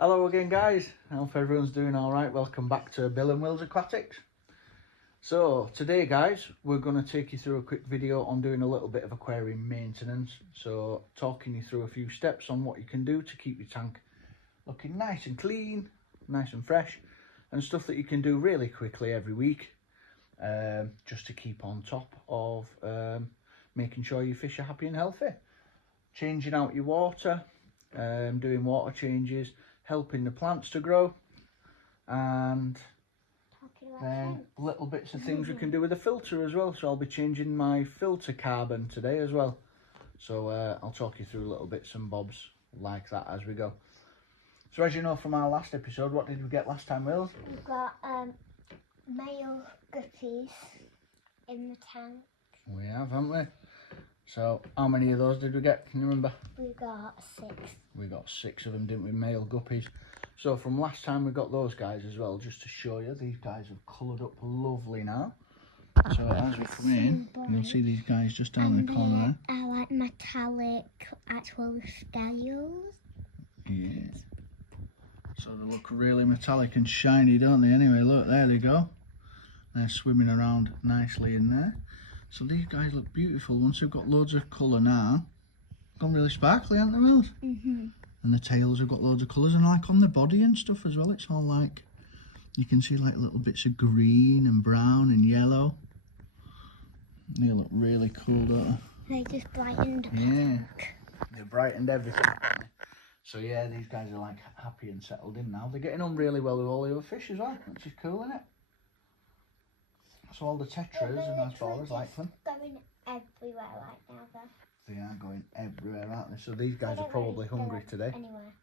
Hello again, guys. I hope everyone's doing all right. Welcome back to Bill and Will's Aquatics. So today, guys, we're going to take you through a quick video on doing a little bit of aquarium maintenance. So talking you through a few steps on what you can do to keep your tank looking nice and clean, nice and fresh, and stuff that you can do really quickly every week, just to keep on top of making sure your fish are happy and healthy. Changing out your water, doing water changes, helping the plants to grow, and then little bits of things we can do with the filter as well. So I'll be changing my filter carbon today as well. So I'll talk you through little bits and bobs like that as we go. So as you know from our last episode, what did we get last time, Will? We got male guppies in the tank. We have, haven't we? So how many of those did we get? Can you remember? We got 6. We got 6 of them, didn't we? Male guppies. So from last time we got those guys as well, just to show you, these guys have coloured up lovely now. So as we come in, you'll see these guys just down in the corner there. I like metallic actual scales. Yeah. So they look really metallic and shiny, don't they? Anyway, look, there they go. They're swimming around nicely in there. So these guys look beautiful. Once they've got loads of colour now, gone really sparkly, haven't they, Wills? And the tails have got loads of colours, and like on the body and stuff as well, it's all like, you can see like little bits of green and brown and yellow. They look really cool, don't they? They just brightened up. Yeah, they brightened everything. So yeah, these guys are like happy and settled in now. They're getting on really well with all the other fish as well, which is cool, isn't it? So all the tetras and asboras like them. Going everywhere right now, though. They are going everywhere, aren't they? So these guys are probably hungry today. Anywhere.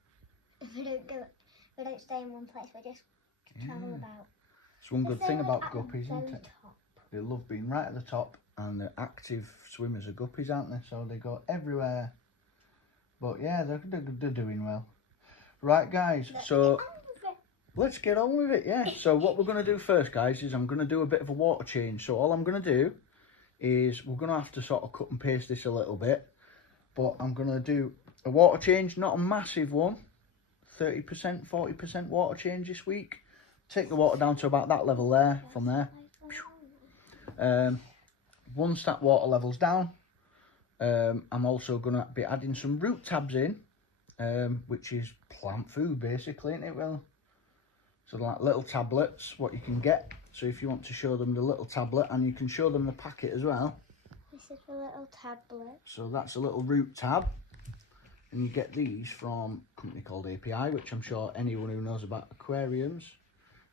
If we don't stay in one place, we just travel about. It's one good thing about guppies, isn't it? They love being right at the top, and they're active swimmers are guppies, aren't they? So they go everywhere. But yeah, they're doing well. Right, guys, so let's get on with it, yeah. So what we're going to do first, guys, is I'm going to do a bit of a water change. So all I'm going to do is we're going to have to sort of cut and paste this a little bit. But I'm going to do a water change, not a massive one. 30%, 40% water change this week. Take the water down to about that level there, from there. Once that water level's down, I'm also going to be adding some root tabs in, which is plant food basically, isn't it, Will? So like little tablets, what you can get. So if you want to show them the little tablet, and you can show them the packet as well. This is a little tablet. So that's a little root tab. And you get these from a company called API, which I'm sure anyone who knows about aquariums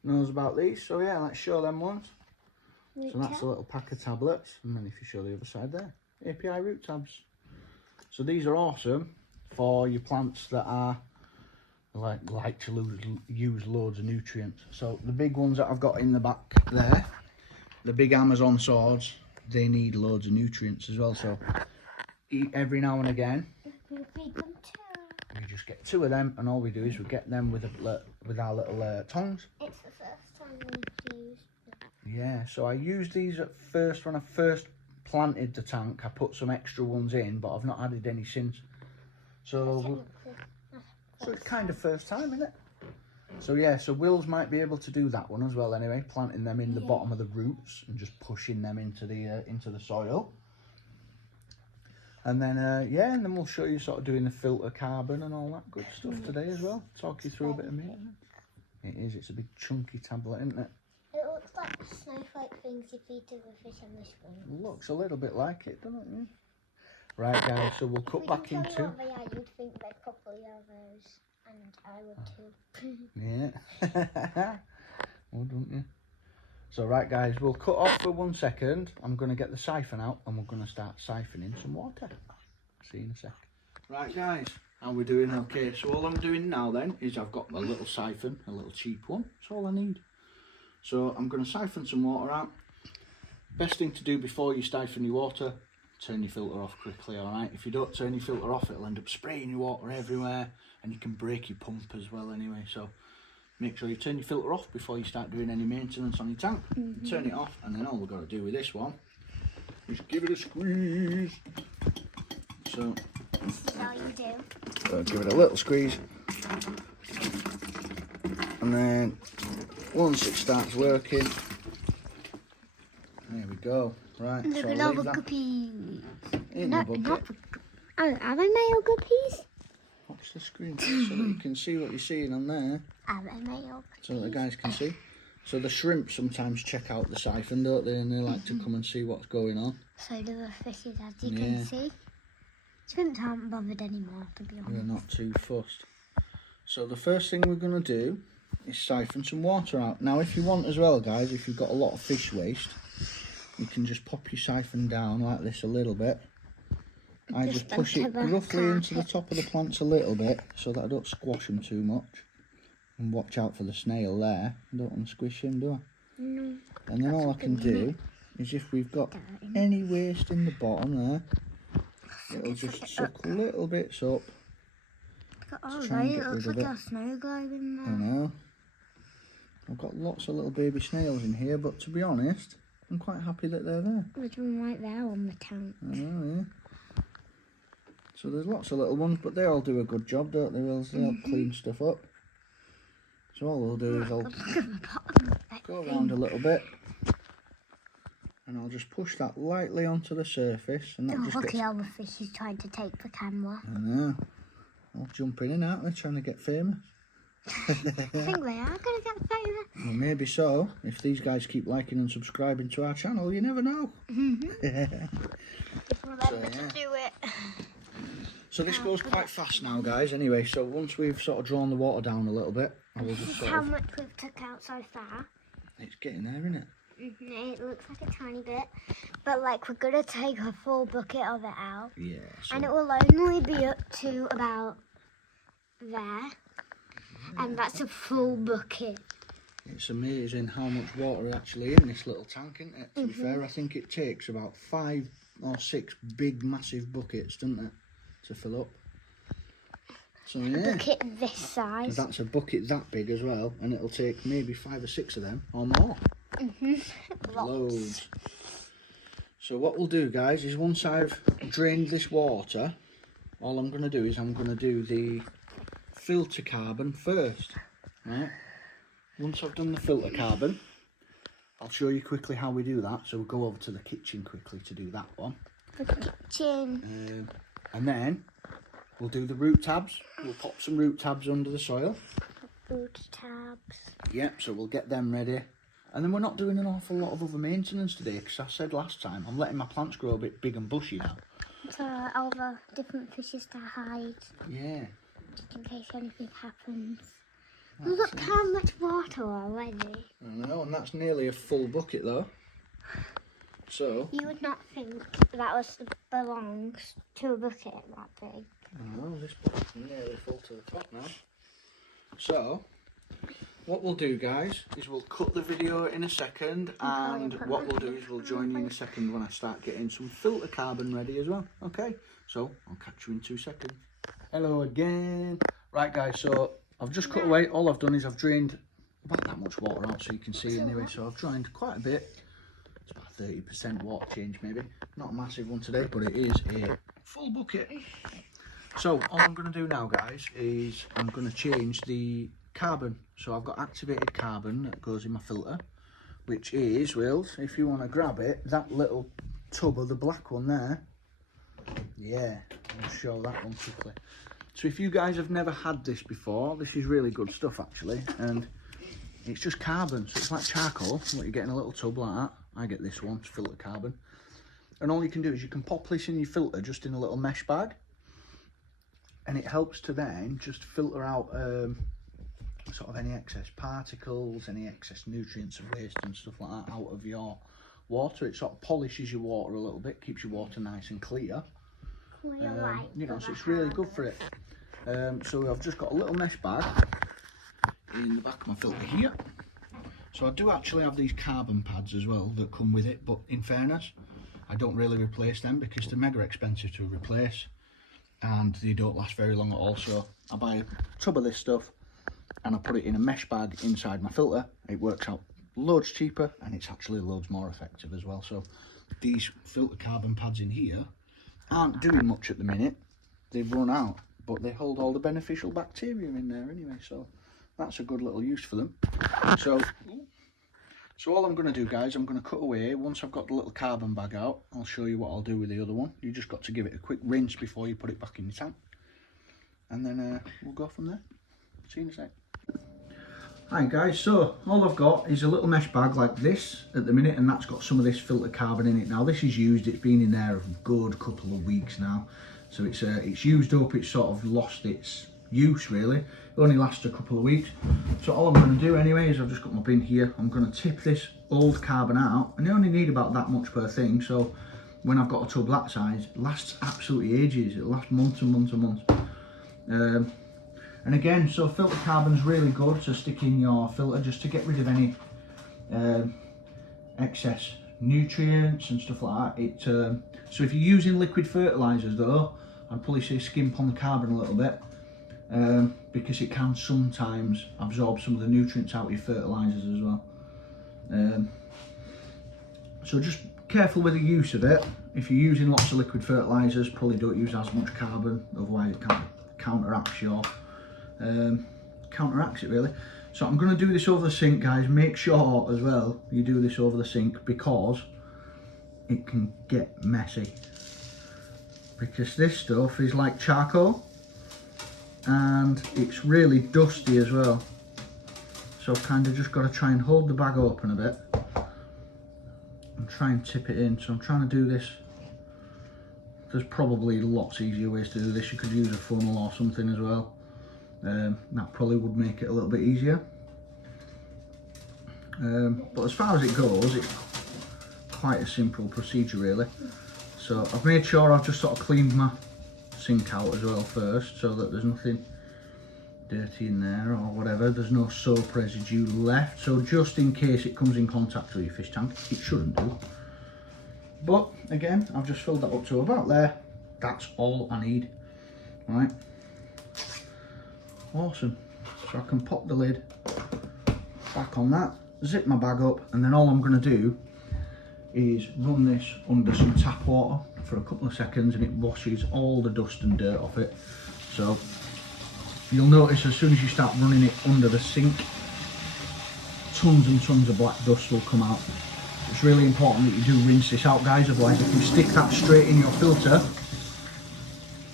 knows about these. So yeah, let's show them ones. So that's a little pack of tablets. And then if you show the other side there, API root tabs. So these are awesome for your plants that are like to use loads of nutrients. So the big ones that I've got in the back there, the big Amazon swords, they need loads of nutrients as well. So every now and again, we just get 2 of them, and all we do is we get them with our little tongs. It's the first time we've used them. Yeah, so I used these at first when I first planted the tank. I put some extra ones in, but I've not added any since. So it's kind of first time, isn't it? So yeah, so Wills might be able to do that one as well anyway, planting them in the bottom of the roots and just pushing them into the soil. And then yeah, and then we'll show you sort of doing the filter carbon and all that good stuff today as well. Talk you through a bit of maintenance. It is, it's a big chunky tablet, isn't it? It looks like snowflake things you feed to the fish on this one. Looks a little bit like it, doesn't it? Right, guys, so we'll cut back into... If we can you'd think they're probably others, and I would too. Yeah. Well, don't you? So, right, guys, we'll cut off for 1 second. I'm going to get the siphon out, and we're going to start siphoning some water. See you in a sec. Right, guys, how we doing? Okay, so all I'm doing now, then, is I've got my little siphon, a little cheap one. That's all I need. So, I'm going to siphon some water out. Best thing to do before you siphon your water, turn your filter off quickly, alright? If you don't turn your filter off, it'll end up spraying your water everywhere, and you can break your pump as well anyway. So make sure you turn your filter off before you start doing any maintenance on your tank. Turn it off, and then all we've got to do with this one is give it a squeeze. So This is all you do. give it a little squeeze, And then once it starts working, there we go. Right, Look so at I'll all leave the that guppies. in the bucket. Are they male guppies? Watch the screen so that you can see what you're seeing on there. Are they male guppies? So that the guys can see. So the shrimp sometimes check out the siphon, don't they? And they like to come and see what's going on. So do the fishes, as you can see. Shrimps aren't bothered anymore, to be honest. We're not too fussed. So the first thing we're going to do is siphon some water out. Now if you want as well, guys, if you've got a lot of fish waste, you can just pop your siphon down like this a little bit. I just push it roughly into the top of the plants a little bit so that I don't squash them too much. And watch out for the snail there. I don't want to squish him, do I? No. And then all I can do is if we've got any waste in the bottom there, it'll just suck little bits up. Oh, right, it looks like a snow globe in there. I know. I've got lots of little baby snails in here, but to be honest, I'm quite happy that they're there. There's one right there on the tank. I know, yeah. So there's lots of little ones, but they all do a good job, don't they? They help clean stuff up. So all I'll do is I'll go around a little bit, and I'll just push that lightly onto the surface, and that just look gets... at all the fish is trying to take the camera. I know. All jumping in, aren't they? Trying to get famous. I think they are going to get famous. Well, maybe so. If these guys keep liking and subscribing to our channel, you never know. Remember to do it. So this goes quite fast now, guys. Anyway, so once we've sort of drawn the water down a little bit, I will just how much we've took out so far. It's getting there, isn't it? It looks like a tiny bit, but like we're going to take a full bucket of it out. Yeah. So... And it will only be up to about there. And that's a full bucket. It's amazing how much water is actually in this little tank, isn't it? To be fair, I think it takes about 5 or 6 big, massive buckets, doesn't it, to fill up? So yeah. A bucket this size. That's a bucket that big as well, and it'll take maybe 5 or 6 of them or more. Loads. So what we'll do, guys, is once I've drained this water, all I'm going to do is I'm going to do the filter carbon first. Right? Once I've done the filter carbon, I'll show you quickly how we do that. So we'll go over to the kitchen quickly to do that one. The kitchen. And then we'll do the root tabs. We'll pop some root tabs under the soil. Root tabs. Yep, so we'll get them ready. And then we're not doing an awful lot of other maintenance today, because I said last time, I'm letting my plants grow a bit big and bushy now. So all the different fishes to hide. Yeah. Just in case anything happens. Look how much water already. I know, and that's nearly a full bucket though. So... You would not think that belongs to a bucket that big. I know, this bucket's nearly full to the top now. So... what we'll do, guys, is we'll cut the video in a second, and what we'll do is we'll join you in a second when I start getting some filter carbon ready as well. Okay, so I'll catch you in 2 seconds. Hello again. Right, guys, so I've just cut away. All I've done is I've drained about that much water out so you can see anyway. So I've drained quite a bit. It's about 30% water change maybe. Not a massive one today, but it is a full bucket. So all I'm going to do now, guys, is I'm going to change the carbon. So I've got activated carbon that goes in my filter, which is, Wills, if you want to grab it, that little tub of the black one there. Yeah, I'll show that one quickly. So if you guys have never had this before, this is really good stuff actually, and it's just carbon, so it's like charcoal. What you get in a little tub like that. I get this one, it's filter carbon, and all you can do is you can pop this in your filter just in a little mesh bag, and it helps to then just filter out sort of any excess particles, any excess nutrients and waste and stuff like that out of your water. It sort of polishes your water a little bit, keeps your water nice and clear. You know, so it's really good for it. So I've just got a little mesh bag in the back of my filter here. So I do actually have these carbon pads as well that come with it, but in fairness, I don't really replace them because they're mega expensive to replace and they don't last very long at all. So I buy a tub of this stuff and I put it in a mesh bag inside my filter. It works out loads cheaper and it's actually loads more effective as well. So these filter carbon pads in here aren't doing much at the minute. They've run out, but they hold all the beneficial bacteria in there anyway, so that's a good little use for them. So all I'm going to do, guys, I'm going to cut away. Once I've got the little carbon bag out, I'll show you what I'll do with the other one. You just got to give it a quick rinse before you put it back in the tank. And then we'll go from there. See you in a sec. Hi guys, so all I've got is a little mesh bag like this at the minute, and that's got some of this filter carbon in it now. This is used, it's been in there a good couple of weeks now. So it's used up, it's sort of lost its use really. It only lasts a couple of weeks. So all I'm going to do anyway is I've just got my bin here. I'm going to tip this old carbon out, and I only need about that much per thing. So when I've got a tub that size, it lasts absolutely ages. It lasts months and months and months. And again, so filter carbon's really good to stick in your filter just to get rid of any excess nutrients and stuff like that. So if you're using liquid fertilisers though, I'd probably say skimp on the carbon a little bit, because it can sometimes absorb some of the nutrients out of your fertilisers as well. So just careful with the use of it. If you're using lots of liquid fertilisers, probably don't use as much carbon, otherwise it kind of counteracts it really. So I'm going to do this over the sink, guys. Make sure as well you do this over the sink, because it can get messy, because this stuff is like charcoal and it's really dusty as well. So I've kind of just got to try and hold the bag open a bit and try and tip it in. So I'm trying to do this. There's probably lots easier ways to do this. You could use a funnel or something as well. That probably would make it a little bit easier. But as far as it goes, it's quite a simple procedure really. So I've made sure I've just sort of cleaned my sink out as well first, so that there's nothing dirty in there or whatever. There's no soap residue left, so just in case it comes in contact with your fish tank, it shouldn't do. But again, I've just filled that up to about there. That's all I need. Right. Awesome. So I can pop the lid back on that, zip my bag up, and then all I'm going to do is run this under some tap water for a couple of seconds, and it washes all the dust and dirt off it. So you'll notice as soon as you start running it under the sink, tons and tons of black dust will come out. It's really important that you do rinse this out, guys, otherwise if you stick that straight in your filter,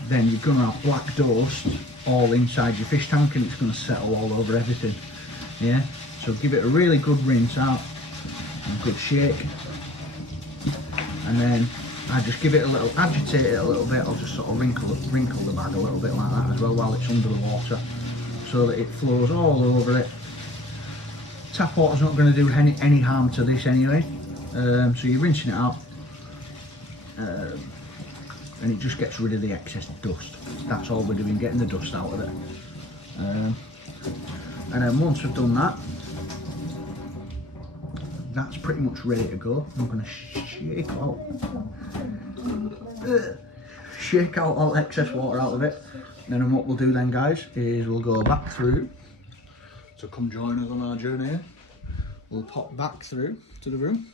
then you're going to have black dust all inside your fish tank, and it's going to settle all over everything. Yeah, so give it a really good rinse out and good shake, and then I just give it a little, agitate it a little bit. I'll just sort of wrinkle the bag a little bit like that as well while it's under the water, so that it flows all over it. Tap water's not going to do any harm to this anyway. So you're rinsing it out, and it just gets rid of the excess dust. That's all we're doing, getting the dust out of it. And then once we've done that, that's pretty much ready to go. I'm going to shake out all excess water out of it. And then what we'll do then, guys, is we'll go back through. So come join us on our journey. We'll pop back through to the room.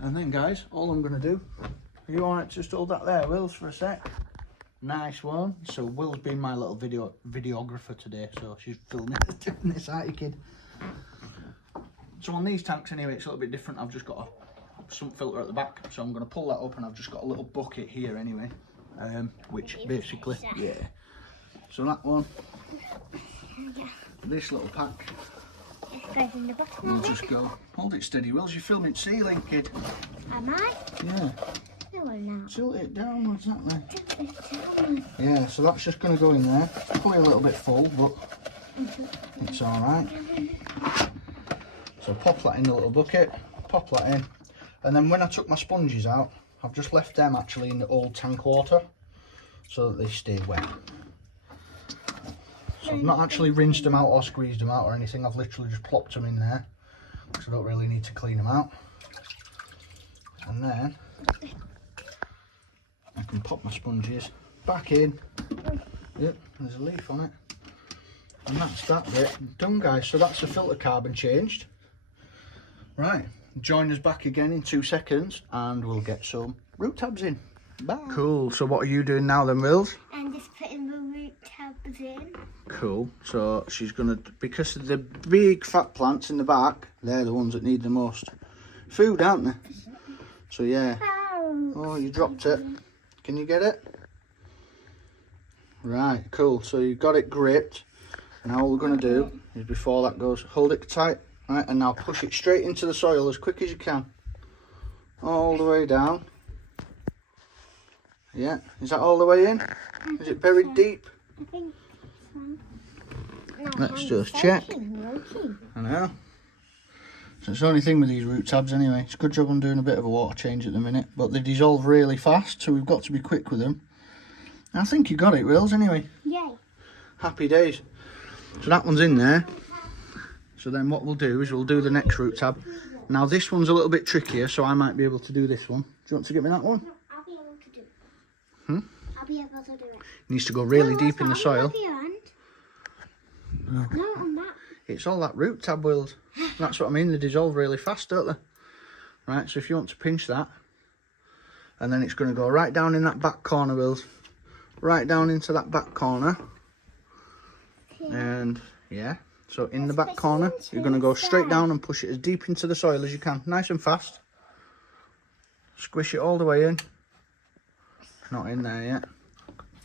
And then, guys, all I'm going to do, you want to just hold that there, Wills, for a sec? Nice one. So Will's been my little videographer today, so she's filming doing this, aren't you, kid? So on these tanks anyway, it's a little bit different. I've just got a sump filter at the back, so I'm going to pull that up, and I've just got a little bucket here anyway, which basically, yeah. So that one, this little pack, goes in the bottom. we'll just go, hold it steady, Wills, you're filming ceiling, kid. Am I? Yeah. No, I'm not. Tilt it downwards, that way. Tilt it downwards. Yeah, so that's just going to go in there. It's probably a little bit full, but it's alright. So pop that in the little bucket, pop that in, and then when I took my sponges out, I've just left them actually in the old tank water so that they stay wet. So I've not actually rinsed them out or squeezed them out or anything. I've literally just plopped them in there because I don't really need to clean them out. And then I can pop my sponges back in. Yep, there's a leaf on it. And that's that bit done, guys. So that's the filter carbon changed. Right, join us back again in 2 seconds and we'll get some root tabs in. Bye. Cool, so what are you doing now then, Wills? I'm just putting the root tab in. Cool. So she's going to, because of the big fat plants in the back, they're the ones that need the most food, aren't they? So yeah. Oh, you dropped it. Can you get it? Right, cool. So you've got it gripped. And all we're going to do is, before that goes, hold it tight. Right, and now push it straight into the soil as quick as you can. All the way down. Yeah, is that all the way in? Is it buried deep? I think so. No, Let's just check. I know. So it's the only thing with these root tabs anyway. It's a good job I'm doing a bit of a water change at the minute, but they dissolve really fast, so we've got to be quick with them. I think you got it, Wills, anyway. Yay. Happy days. So that one's in there. So then what we'll do is we'll do the next root tab. Now this one's a little bit trickier, so I might be able to do this one. Do you want to get me that one? No, I'll be able to do it. Hmm? I'll be able to do it. It needs to go really deep in the soil. No, on that. It's all that root tab, Wills. That's what I mean, they dissolve really fast, don't they? Right, so if you want to pinch that, and then it's going to go right down in that back corner, Wills. Right down into that back corner. And yeah, so in the back corner, you're going to go straight down and push it as deep into the soil as you can. Nice and fast. Squish it all the way in. Not in there yet.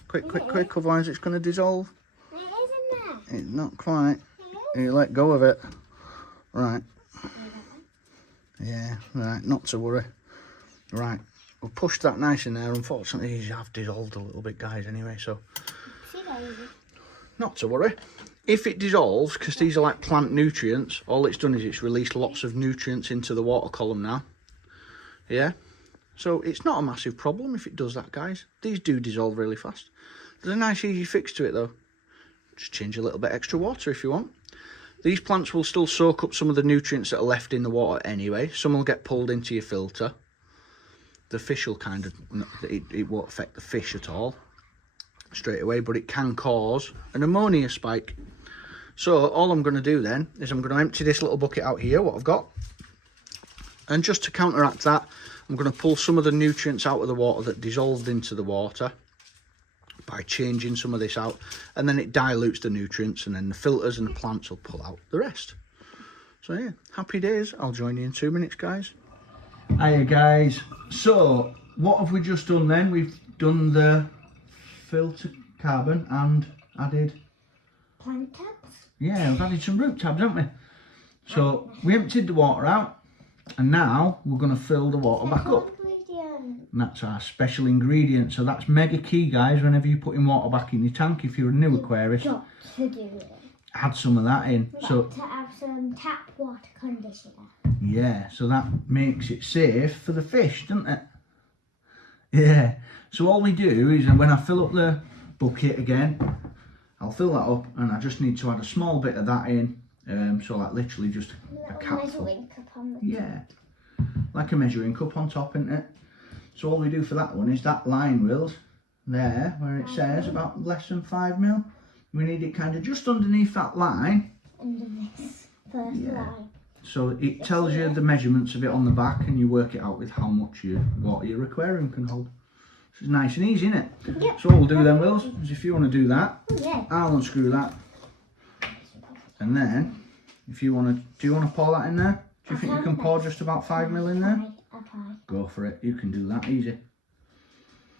Quick, quick, quick, otherwise it's going to dissolve. It isn't there. It's not quite. You let go of it. Right. Yeah, right, not to worry. Right, we'll push that nice in there. Unfortunately, these have dissolved a little bit, guys, anyway, so not to worry. If it dissolves, because these are like plant nutrients, all it's done is it's released lots of nutrients into the water column now. Yeah, so it's not a massive problem if it does that, guys. These do dissolve really fast. There's a nice easy fix to it though. Just change a little bit extra water if you want. These plants will still soak up some of the nutrients that are left in the water anyway. Some will get pulled into your filter. The fish will kind of, it won't affect the fish at all straight away, but it can cause an ammonia spike. So all I'm going to do then is I'm going to empty this little bucket out here, what I've got. And just to counteract that, I'm going to pull some of the nutrients out of the water that dissolved into the water by changing some of this out, and then it dilutes the nutrients, and then the filters and the plants will pull out the rest. So yeah, happy days. I'll join you in 2 minutes, guys. Hiya guys. So what have we just done then? We've done the filter carbon and added Plant tabs? Yeah, we've added some root tabs, haven't we? So we emptied the water out, and now we're going to fill the water back up. And that's our special ingredient. So that's mega key, guys, whenever you're putting water back in your tank. If you're a new aquarist, Got to do it. add some of that in. So to have some tap water conditioner. yeah, so that makes it safe for the fish, doesn't it? Yeah. So all we do is, when I fill up the bucket again, I'll fill that up, and I just need to add a small bit of that in. So like literally just a capful. Yeah, like a measuring cup on top, isn't it? So all we do for that one is that line, Wills, there where it says about less than 5 mil. We need it kind of just underneath that line. Under this first line. So it tells you the measurements of it on the back, and you work it out with how much water your aquarium can hold. So it's nice and easy, isn't it? Yep. So what we'll do then, Wills, is if you want to do that, Yeah. I'll unscrew that. And then, if you want to, do you want to pour that in there? Do you think you can pour just about 5 mil in there? Okay. Go for it. You can do that easy.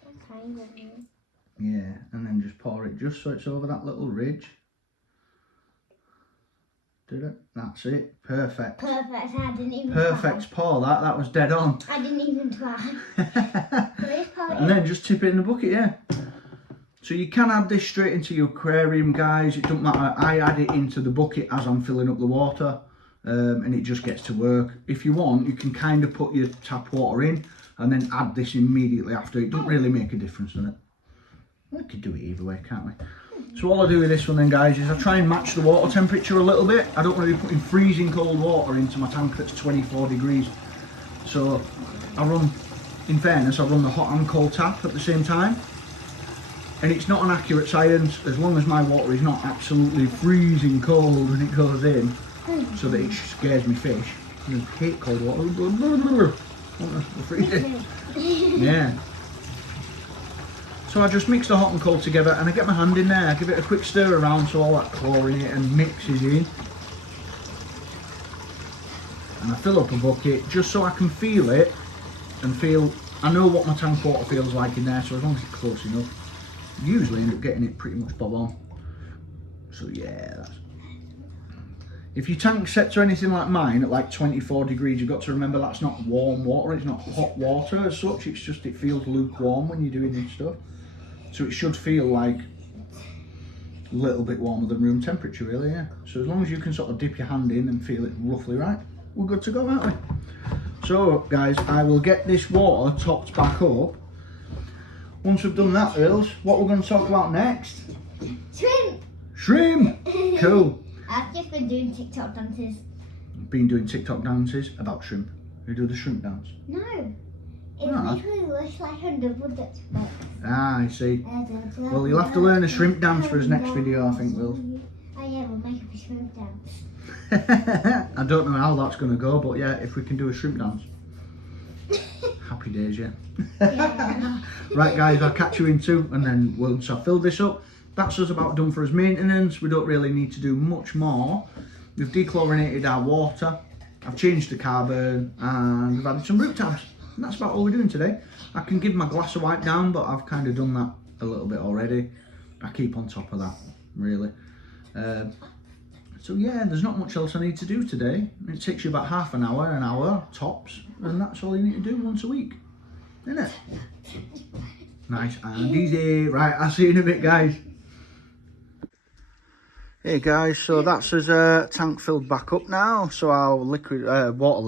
Okay. Yeah, and then just pour it just so it's over that little ridge. Did it? That's it. Perfect. Perfect. I didn't even Perfect. Pour that. That was dead on. try. I didn't even try. And then just tip it in the bucket, yeah. So you can add this straight into your aquarium, guys. It doesn't matter. I add it into the bucket as I'm filling up the water, and it just gets to work. If you want, you can kind of put your tap water in and then add this immediately after. It doesn't really make a difference, does it? We could do it either way, can't we? So all I do with this one then, guys, is I try and match the water temperature a little bit. I don't want to be putting freezing cold water into my tank that's 24 degrees. So I run, in fairness, I run the hot and cold tap at the same time. And it's not an accurate science, as long as my water is not absolutely freezing cold when it goes in, so that it scares me fish. I hate cold water. Yeah. So I just mix the hot and cold together and I get my hand in there, I give it a quick stir around so all that chlorine and mixes in. And I fill up a bucket just so I can feel it and I know what my tank water feels like in there, so as long as it's close enough, usually end up getting it pretty much bob on. So yeah, if your tank set to anything like mine at like 24 degrees, you've got to remember that's not warm water, it's not hot water as such, it's just it feels lukewarm when you're doing this stuff. So it should feel like a little bit warmer than room temperature really, yeah. So as long as you can sort of dip your hand in and feel it roughly right, we're good to go, aren't we? So guys, I will get this water topped back up. Once we've done that, Earls, what we're going to talk about next? Shrimp! Shrimp! Cool. I've just been doing TikTok dances. Been doing TikTok dances about shrimp. You do the shrimp dance? No. It literally looks like a double Dutch box. Ah, I see. Well, you'll have to learn a shrimp dance for his next video, I think, Will. Oh yeah, we'll make up a shrimp dance. I don't know how that's going to go, but yeah, if we can do a shrimp dance. Happy days, yeah. Yeah. Right guys, I'll catch you in two, and then once I fill this up, that's us about done for his maintenance. We don't really need to do much more. We've dechlorinated our water, I've changed the carbon, and we've added some root tabs. And that's about all we're doing today. I can give my glass a wipe down, but I've kind of done that a little bit already. I keep on top of that, really. So yeah, there's not much else I need to do today. It takes you about half an hour tops, and that's all you need to do once a week, isn't it? Nice and easy. Right, I'll see you in a bit, guys. Hey guys, so that's his tank filled back up now. So our water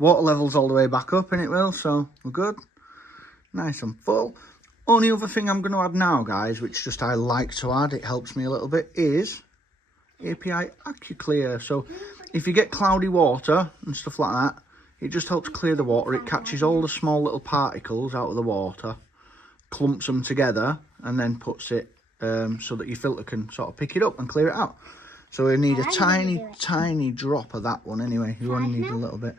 levels all the way back up, and it will. So we're good, nice and full. Only other thing I'm going to add now, guys, which just I like to add, it helps me a little bit, is API AquaClear. So if you get cloudy water and stuff like that, it just helps clear the water. It catches all the small little particles out of the water, clumps them together, and then puts it so that your filter can sort of pick it up and clear it out. So we need a tiny drop of that one anyway. You only need a little bit.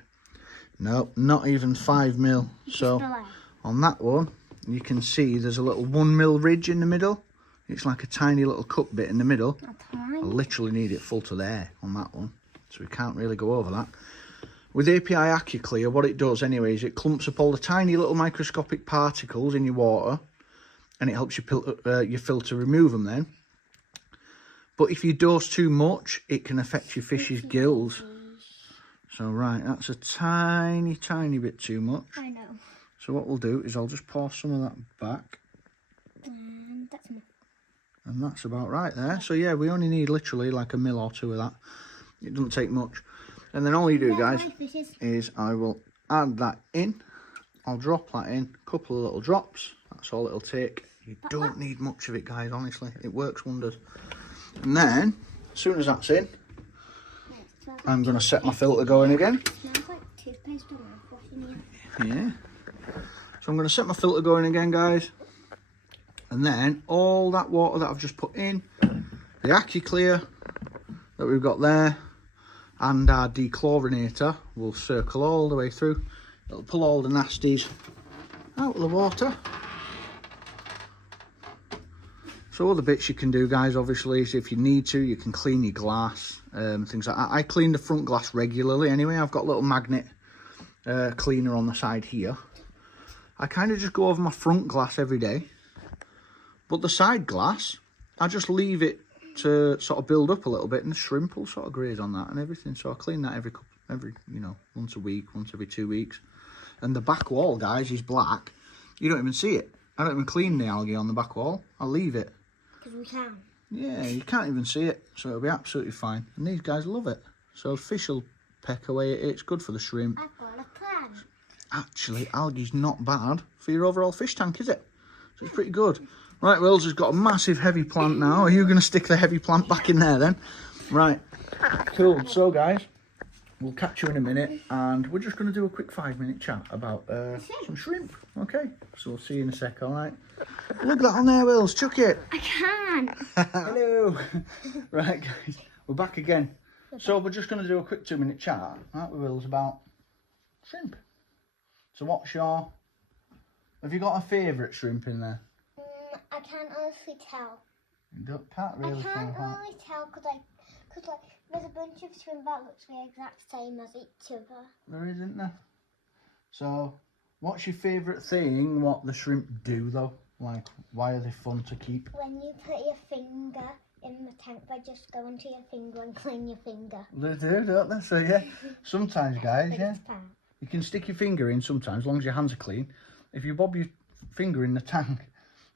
No, not even 5 mil. So on that one, you can see there's a little 1 mil ridge in the middle. It's like a tiny little cup bit in the middle. I literally need it full to there on that one, so we can't really go over that. With API AquaClear, what it does anyway is it clumps up all the tiny little microscopic particles in your water, and it helps your filter remove them then. But if you dose too much, it can affect your fish's gills. So right, that's a tiny bit too much. I know. So what we'll do is I'll just pour some of that back. And that's about right there. So yeah, we only need literally like a mil or two of that. It doesn't take much. And then all you do, guys, is I will add that in. I'll drop that in, a couple of little drops. That's all it'll take. You don't need much of it, guys, honestly. It works wonders. And then, as soon as that's in, I'm going to set my filter going again. Yeah. So I'm going to set my filter going again, guys. And then all that water that I've just put in, the AquaClear that we've got there, and our dechlorinator will circle all the way through. It'll pull all the nasties out of the water. So other bits you can do, guys, obviously, is if you need to, you can clean your glass, things like that. I clean the front glass regularly anyway. I've got a little magnet cleaner on the side here. I kind of just go over my front glass every day. But the side glass, I just leave it to sort of build up a little bit, and the shrimp will sort of graze on that and everything. So I clean that every you know, once a week, once every 2 weeks. And the back wall, guys, is black. You don't even see it. I don't even clean the algae on the back wall. I leave it. Because we can. Yeah, you can't even see it. So it'll be absolutely fine. And these guys love it. So fish will peck away at it. It's good for the shrimp. I've got a plan. Actually, algae's not bad for your overall fish tank, is it? So it's pretty good. Right, Wills has got a massive heavy plant now. Are you going to stick the heavy plant back in there then? Right, cool. So guys, we'll catch you in a minute, and we're just going to do a quick 5-minute chat about some shrimp. Okay, so we'll see you in a sec, all right? Look at that on there, Wills. Chuck it. I can't. Hello. Right, guys, we're back again. So we're just going to do a quick 2-minute chat, aren't we, Wills, about shrimp. So what's your Have you got a favourite shrimp in there? I can't honestly tell. You can't really I can't tell. really tell because there's a bunch of shrimp that looks the exact same as each other. There isn't there? So, what's your favourite thing what the shrimp do though? Like, why are they fun to keep? When you put your finger in the tank, they just go into your finger and clean your finger. They do, don't they? So yeah, sometimes guys, yeah, Biggest part. you can stick your finger in sometimes, as long as your hands are clean. If you bob your finger in the tank,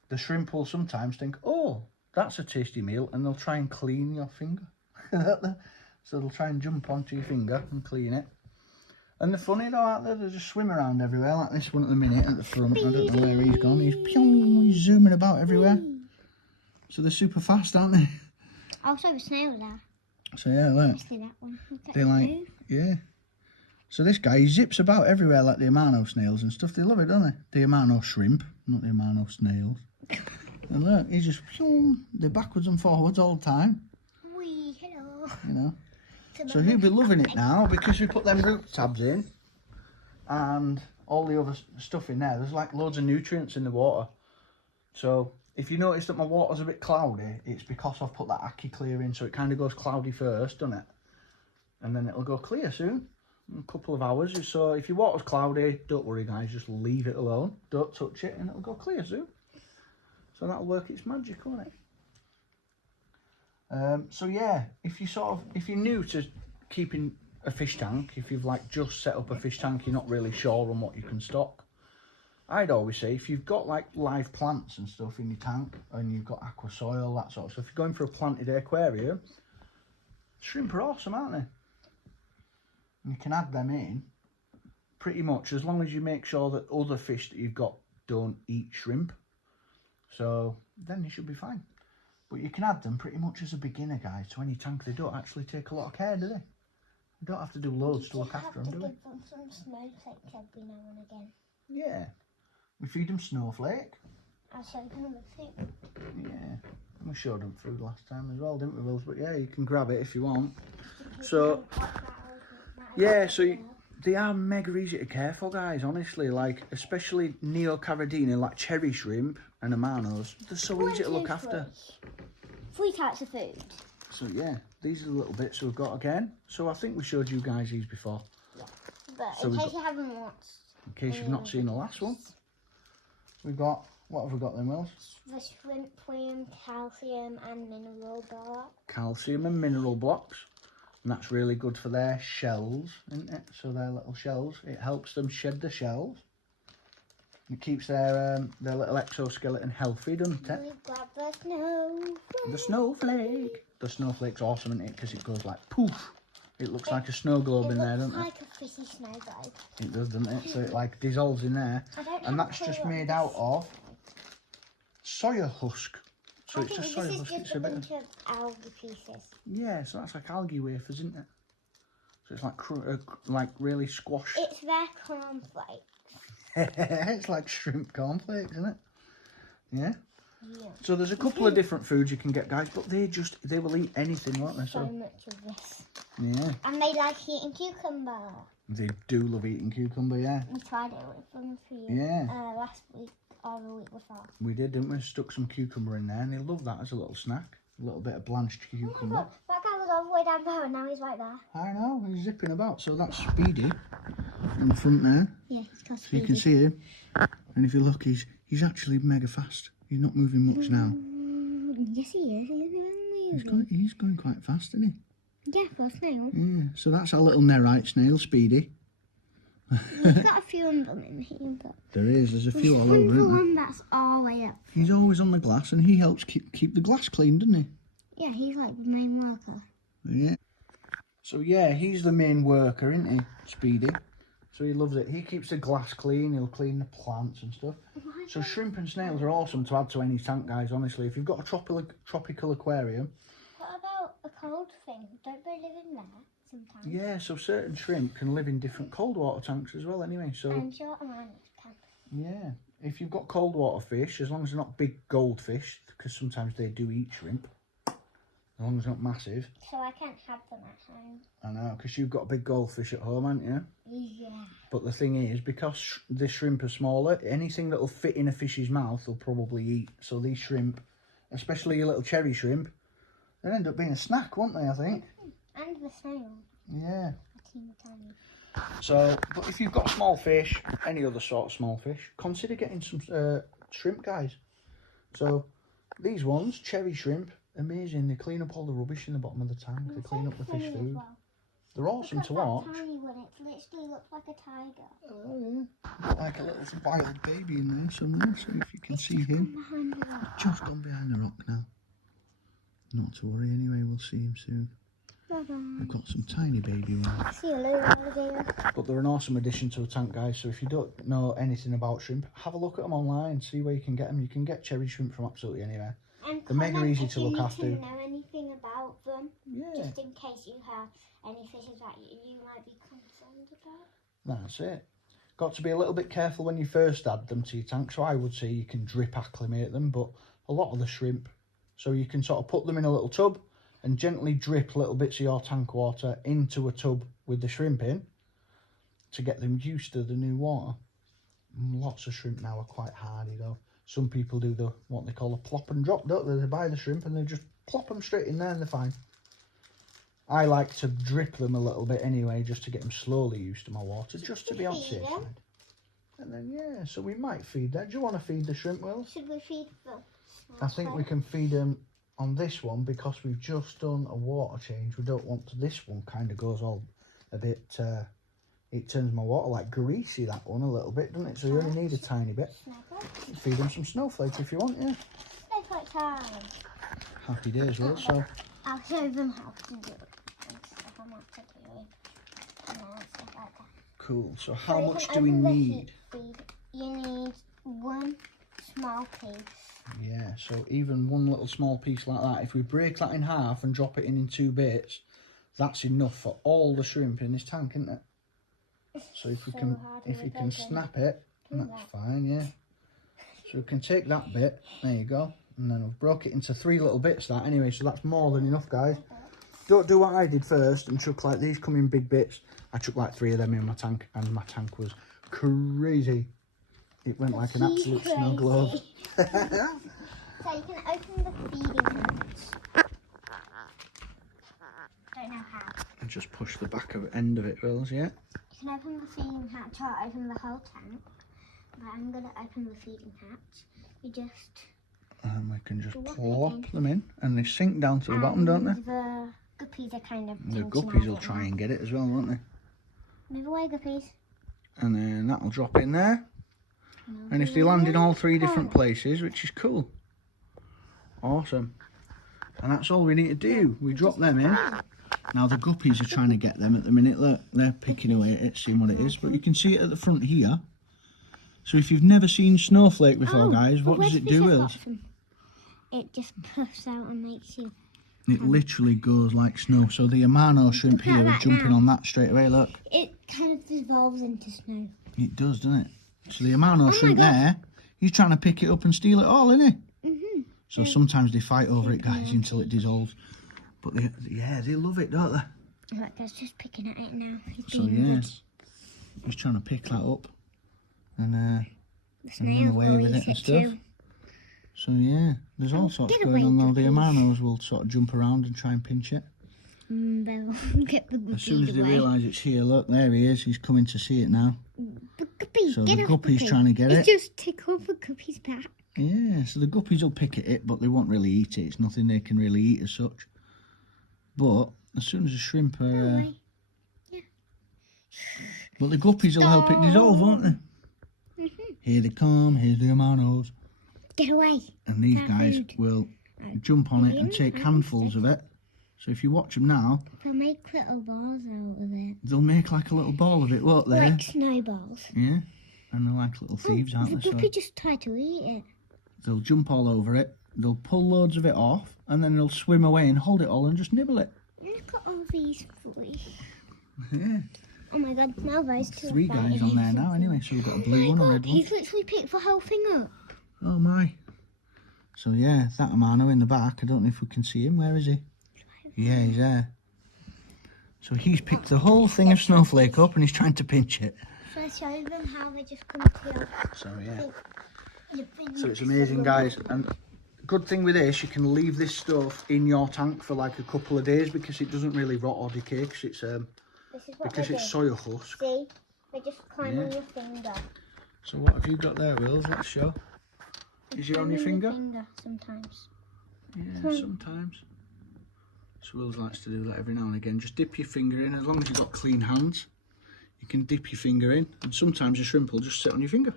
the shrimp will sometimes think, oh, that's a tasty meal, and they'll try and clean your finger. So they'll try and jump onto your finger and clean it. And they're funny though, aren't they? They just swim around everywhere, like this one at the minute at the front. I don't know where he's gone. He's zooming about everywhere. So they're super fast, aren't they? Also, the snail there. So yeah, look. Especially that one. Look at They it like, move. yeah. So this guy, he zips about everywhere like the Amano snails and stuff. They love it, don't they? The Amano shrimp, not the Amano snails. And look, he's just, they're backwards and forwards all the time, Wee, hello. you know. So he'll be loving it now because we put them root tabs in and all the other stuff in there. There's like loads of nutrients in the water. So if you notice that my water's a bit cloudy, it's because I've put that AccuClear in, so it kind of goes cloudy first, doesn't it? And then it'll go clear soon, in a couple of hours. So if your water's cloudy, don't worry guys, just leave it alone. Don't touch it and it'll go clear soon. So that'll work its magic, won't it? So yeah, if you're new to keeping a fish tank, if you've like just set up a fish tank, you're not really sure on what you can stock, I'd always say if you've got like live plants and stuff in your tank and you've got aqua soil, that sort of stuff, if you're going for a planted aquarium, shrimp are awesome, aren't they? And you can add them in pretty much as long as you make sure that other fish that you've got don't eat shrimp. So then you should be fine. But you can add them pretty much as a beginner, guys, to any tank. They don't actually take a lot of care, do they? You don't have to do loads to look after them, do we? You have to give them some snowflakes every now and again. Yeah. We feed them snowflake. I'll show them the food. Yeah. We showed them food last time as well, didn't we, Wills? But yeah, you can grab it if you want. So, yeah, so they are mega easy to care for, guys, honestly. Like, especially Neocaridina, like cherry shrimp and Amanos, they're so easy to look after. 3 types of food. So yeah, these are the little bits we've got again. So I think we showed you guys these before. Yeah. But So in we've case you haven't watched. In case you've not seen the last one. We've got, what have we got then, Wills? The shrimpium, calcium and mineral block. Calcium and mineral blocks. And that's really good for their shells, isn't it? So their little shells, it helps them shed the shells. It keeps their little exoskeleton healthy, doesn't it? We've got the snowflake. The snowflake. The snowflake's awesome, isn't it? Because it goes like poof. It looks like a snow globe in there, doesn't it? It looks like a fishy snow globe. It does, doesn't it? So it like dissolves in there. And that's just made out of soya husk. So it's just soya husk. It's a bunch of algae pieces. Yeah, so that's like algae wafers, isn't it? So it's like really squashed. It's their cornflakes. It's like shrimp cornflakes, isn't it? Yeah. Yeah. So there's a couple of different foods you can get, guys, but they will eat anything, won't they? So much of this. Yeah. And they like eating cucumber. They do love eating cucumber, yeah. We tried it with them for you. Yeah. Last week or the week before. We did, didn't we? Stuck some cucumber in there, and they love that as a little snack. A little bit of blanched Oh my cucumber. God, that guy was all the way down there and now he's right there. I know, he's zipping about. So that's Speedy in the front there. Yeah, he's got So you can see him. And if you look, he's actually mega fast. He's not moving much now. Yes, he is. He's going quite fast, isn't he? Yeah, for a snail. Yeah. So that's our little nerite snail, Speedy. We've got a few of them in here, but There's a few all over, the isn't there? one that's all the way up. He's always on the glass, and he helps keep the glass clean, doesn't he? Yeah, he's like the main worker. Yeah. So yeah, he's the main worker, isn't he, Speedy? So he loves it. He keeps the glass clean. He'll clean the plants and stuff. So shrimp and snails are awesome to add to any tank, guys. Honestly, if you've got a tropical aquarium. What about a cold thing? Don't they live in there sometimes? Yeah. So certain shrimp can live in different cold water tanks as well. Anyway, so. I'm sure Amanda can. Yeah. If you've got cold water fish, as long as they're not big goldfish, because sometimes they do eat shrimp, as long as it's not massive. So I can't have them at home. I know, because you've got a big goldfish at home, haven't you? Yeah. But the thing is, because the shrimp are smaller, anything that'll fit in a fish's mouth they'll probably eat. So these shrimp, especially your little cherry shrimp, they'll end up being a snack, won't they, I think? And the snail. Yeah. Teeny tiny. So, but if you've got small fish, any other sort of small fish, consider getting some shrimp, guys. So, these ones, cherry shrimp, amazing. They clean up all the rubbish in the bottom of the tank. They clean up the fish food. Well. They're awesome to watch. That tiny one, it literally looks like a tiger. Oh, yeah. Like a little wild baby in there somewhere. So if you can see him. Behind the rock. Just gone behind the rock now. Not to worry anyway, we'll see him soon. I've got some tiny baby ones. See you later. But they're an awesome addition to a tank, guys. So if you don't know anything about shrimp, have a look at them online. See where you can get them. You can get cherry shrimp from absolutely anywhere. And they're mega easy to look after. If you know anything about them, Yeah. just in case you have any fishes that you might be concerned about. That's it. Got to be a little bit careful when you first add them to your tank. So I would say you can drip acclimate them, but a lot of the shrimp, so you can sort of put them in a little tub and gently drip little bits of your tank water into a tub with the shrimp in to get them used to the new water. Lots of shrimp now are quite hardy though. Some people do the what they call a plop and drop, don't they? They buy the shrimp and they just plop them straight in there and they're fine. I like to drip them a little bit anyway, just to get them slowly used to my water, just to be on safe side. And then yeah, so we might feed that. Do you want to feed the shrimp, Will? Should we feed them? I think we can feed them on this one because we've just done a water change. We don't want to, this one kind of goes all a bit, it turns my water like greasy, that one, a little bit, doesn't it? So you only need a tiny bit. Feed them some snowflakes if you want, yeah. Snowflake time. Happy days, Will. So I'll show them how to do it. And stuff I want to do it. And stuff like that. cool. So So how you much can do we open the need? feed. You need one small piece. Yeah, so even one little small piece like that, if we break that in half and drop it in 2 bits, that's enough for all the shrimp in this tank, isn't it? So if we So can, how do if we you break can it? snap it, Do that's fine, yeah. So we can take that bit, there you go, and then we've broke it into 3 little bits that anyway, so that's more than enough, guys. Don't do what I did first and chuck like these come in big bits. I chucked like 3 of them in my tank and my tank was crazy. It went like an absolute snow globe. So you can open the feeding hatch. Don't know how. And just push the back of end of it, Wills, yeah? You can open the feeding hatch or open the whole tank. But I'm going to open the feeding hatch. You just... And we can just Plop it plop in. them in and they sink down to the bottom, don't they? The guppies are kind of... The pinching guppies at will it try now. and get it as well, won't they? Move away, guppies. And then that'll drop in there. And if they land in all 3 different places, which is cool. Awesome. And that's all we need to do. We drop them in. Now the guppies are trying to get them at the minute. Look, they're picking away at it, seeing what it is. But you can see it at the front here. So if you've never seen snowflake before, guys, what does it do, Wills? It just puffs out and makes you... It literally goes like snow. So the Amano shrimp Look at here are that jumping now. on that straight away, look. It kind of dissolves into snow. It does, doesn't it? So the Amano my shrimp God. there, he's trying to pick it up and steal it all, isn't he? So Yeah. sometimes they fight over it, guys, until it dissolves. But they love it, don't they? Look, that's just picking at it now. He's So being yeah, good. he's trying to pick that up and The run snails away will with eat it and it stuff. too. So yeah, there's all Oh, sorts get going away, on now. The guppies. Amanos will sort of jump around and try and pinch it. They'll get the guppies As soon as they away. realise it's here, look, there he is. He's coming to see it now. The guppies, So get the off guppy's guppy. trying to get It's it. just tickle the guppy's back. Yeah, so the guppies will pick at it, but they won't really eat it. It's nothing they can really eat as such. But as soon as the shrimp Go are... away. But the guppies will help it dissolve, won't they? Here they come, here's the Amanos. Get away. And these That guys food. will jump on it and take Green, handfuls of it. So if you watch them now, They'll make little balls out of it. they'll make like a little ball of it, won't they? Like snowballs. Yeah, and they're like little thieves, aren't The they? So guppy just tried to eat it. they'll jump all over it, they'll pull loads of it off, and then they'll swim away and hold it all and just nibble it. Look at all these fish. Yeah, Oh my god, now those two 3 are guys fighting. on there now anyway, so we've got a blue one, a red one. He's literally picked the whole thing up. Oh my. So yeah, that Amano in the back, I don't know if we can see him, where is he? Yeah, he's there. So he's picked the whole thing of snowflake up and he's trying to pinch it. Should I show them how they just come to you? So so it's amazing, guys. And good thing with this, you can leave this stuff in your tank for like a couple of days because it doesn't really rot or decay because it's soil husk. See, they just climb on your finger. So what have you got there, Wills? Let's show. Is it on your finger? Sometimes. Yeah, sometimes. So Wills likes to do that every now and again. Just dip your finger in. As long as you've got clean hands, you can dip your finger in, and sometimes your shrimp will just sit on your finger.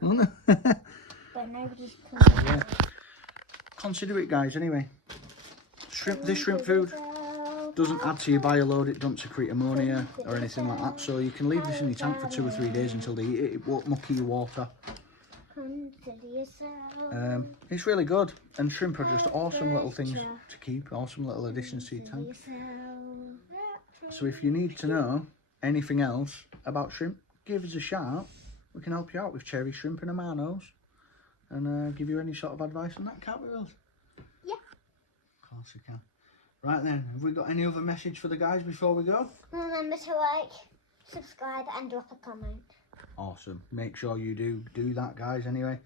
But nobody's coming. Yeah. Consider it, guys. Anyway, this shrimp food doesn't add to your bioload. It doesn't secrete ammonia or anything like that. So you can leave this in your tank for 2 or 3 days until they eat it. It won't mucky your water. It's really good, and shrimp are just awesome little things to keep. Awesome little additions to your tank. So if you need to know anything else about shrimp, give us a shout. We can help you out with cherry shrimp and amanos, and give you any sort of advice on that, can't we, Will? Yeah. Of course we can. Right then, have we got any other message for the guys before we go? Remember to like, subscribe and drop a comment. Awesome. Make sure you do that, guys. Anyway,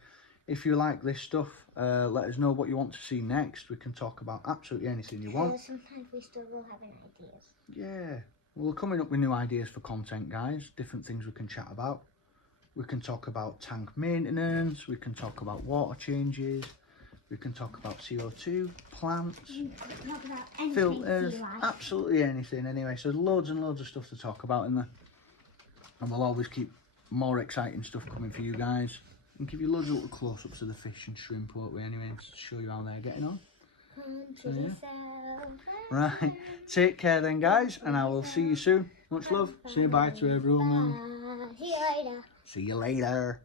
if you like this stuff, let us know what you want to see next. We can talk about absolutely anything you want. Sometimes we struggle having ideas. Yeah. We're coming up with new ideas for content, guys. Different things we can chat about. We can talk about tank maintenance. We can talk about water changes. We can talk about CO2, plants, filters, absolutely anything. Anyway, so there's loads and loads of stuff to talk about in there. And we'll always keep more exciting stuff coming for you guys. And give you loads of little close-ups of the fish and shrimp, won't we? Anyway, to show you how they're getting on. So, yeah. Right, take care then, guys, and I will see you soon. Much love. Say bye to everyone. See you later. See you later.